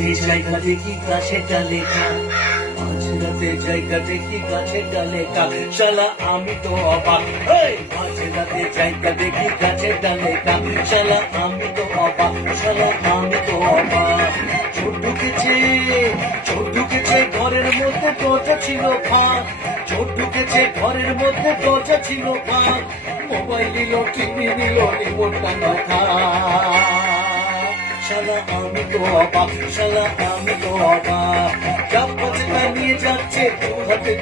রাতে জায়গা দেখি গাছেটা লেখা, মাঝ রাতে জায়গা দেখি গাছেটা লেখা, শালা আমি তো অবাক। মাঝ রাতে জায়গা দেখি গাছেটা লেখা, শালা আমি তো অবাক, শালা আমি তো অবাক। চোর ঢুকেছে ঘরের মধ্যে, দরজা ছিল ফাঁক। চোর ঢুকেছে ঘরের মধ্যে, দরজা ছিল ফাঁক। মোবাইল নিল, টিভি নিল, রিমোটটা দেখা। শালা আমি তো অবাক, শালা আমি তো অবাক। যা পচেটা নিয়ে যাচ্ছে হাতে